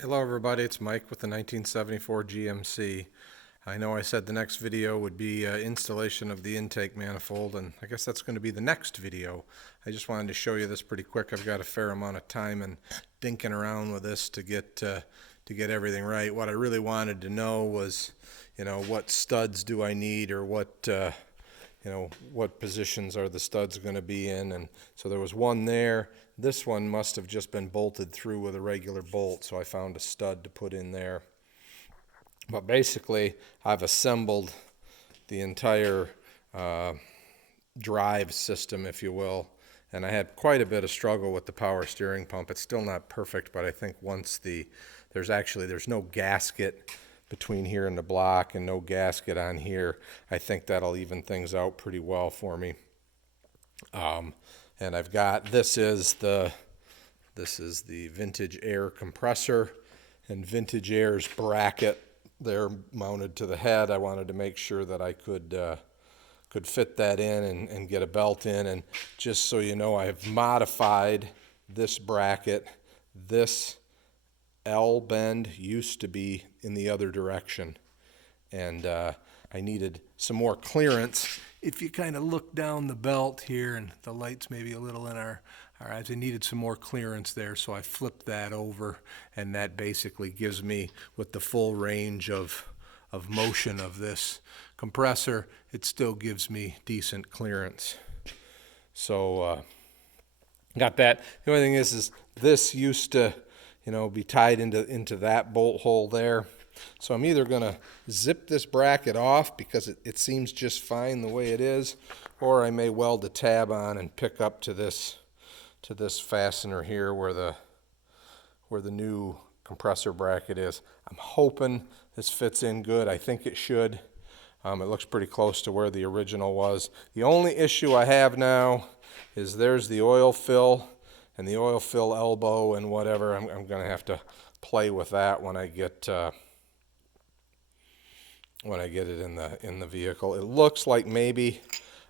Hello everybody, it's Mike with the 1974 GMC. I know I said the next video would be installation of the intake manifold, and I guess that's going to be the next video. I just wanted to show you this pretty quick. I've got a fair amount of time and dinking around with this to get everything right. What I really wanted to know was, what studs do I need, or what positions are the studs going to be in. And so there was one there. This one must have just been bolted through with a regular bolt, so I found a stud to put in there. But basically, I've assembled the entire drive system, if you will, and I had quite a bit of struggle with the power steering pump. It's still not perfect, but I think once there's no gasket between here and the block and no gasket on here, I think that'll even things out pretty well for me. And I've got, this is the Vintage Air compressor and Vintage Air's bracket. They're mounted to the head. I wanted to make sure that I could fit that in and get a belt in. And just so you know, I've modified this bracket. This L bend used to be in the other direction, and I needed some more clearance. If you kind of look down the belt here, and the light's maybe a little in our eyes, I needed some more clearance there, so I flipped that over, and that basically gives me, with the full range of motion of this compressor, it still gives me decent clearance. So got that. The only thing is this used to be tied into that bolt hole there. So I'm either going to zip this bracket off because it seems just fine the way it is, or I may weld a tab on and pick up to this fastener here where the new compressor bracket is. I'm hoping this fits in good. I think it should. It looks pretty close to where the original was. The only issue I have now is there's the oil fill and the oil fill elbow and whatever. I'm going to have to play with that when I get it in the vehicle. It looks like maybe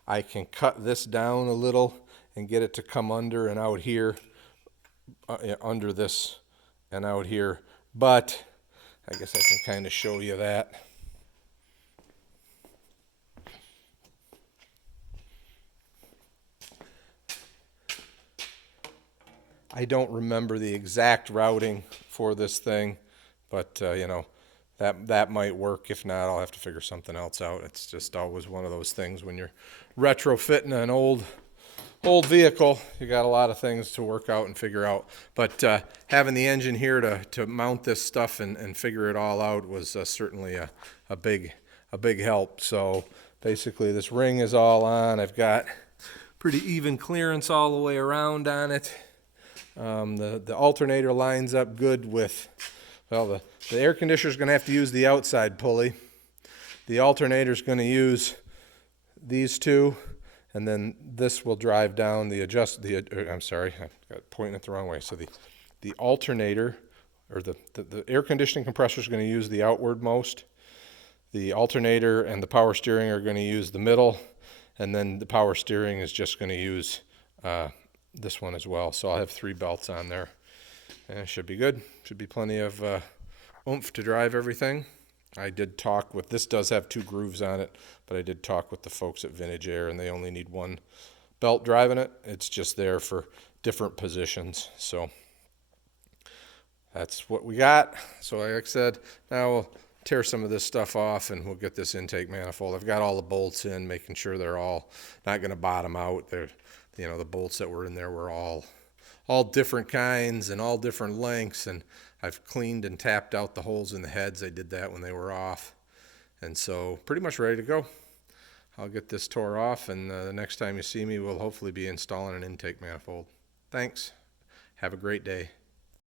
I can cut this down a little and get it to come under and out here, under this and out here. But I guess I can kind of show you that. I don't remember the exact routing for this thing, but that might work. If not, I'll have to figure something else out. It's just always one of those things when you're retrofitting an old vehicle. You got a lot of things to work out and figure out. But having the engine here to mount this stuff and figure it all out was certainly a big help. So basically, this ring is all on. I've got pretty even clearance all the way around on it. The alternator lines up good with, well, the air conditioner is going to have to use the outside pulley. The alternator is going to use these two, and then this will drive down I'm sorry, I got pointing it the wrong way. So the alternator, or the air conditioning compressor is going to use the outward most. The alternator and the power steering are going to use the middle, and then the power steering is just going to use this one as well. So I'll have 3 belts on there, and it should be good. Should be plenty of oomph to drive everything. I did talk with, this does have 2 grooves on it, but I did talk with the folks at Vintage Air, and they only need 1 belt driving it. It's just there for different positions. So that's what we got. So like I said, now we'll tear some of this stuff off and we'll get this intake manifold. I've got all the bolts in, making sure they're all not going to bottom out. They're, the bolts that were in there were all different kinds and all different lengths, and I've cleaned and tapped out the holes in the heads. I did that when they were off, and so pretty much ready to go. I'll get this tore off, and the next time you see me, we'll hopefully be installing an intake manifold. Thanks. Have a great day.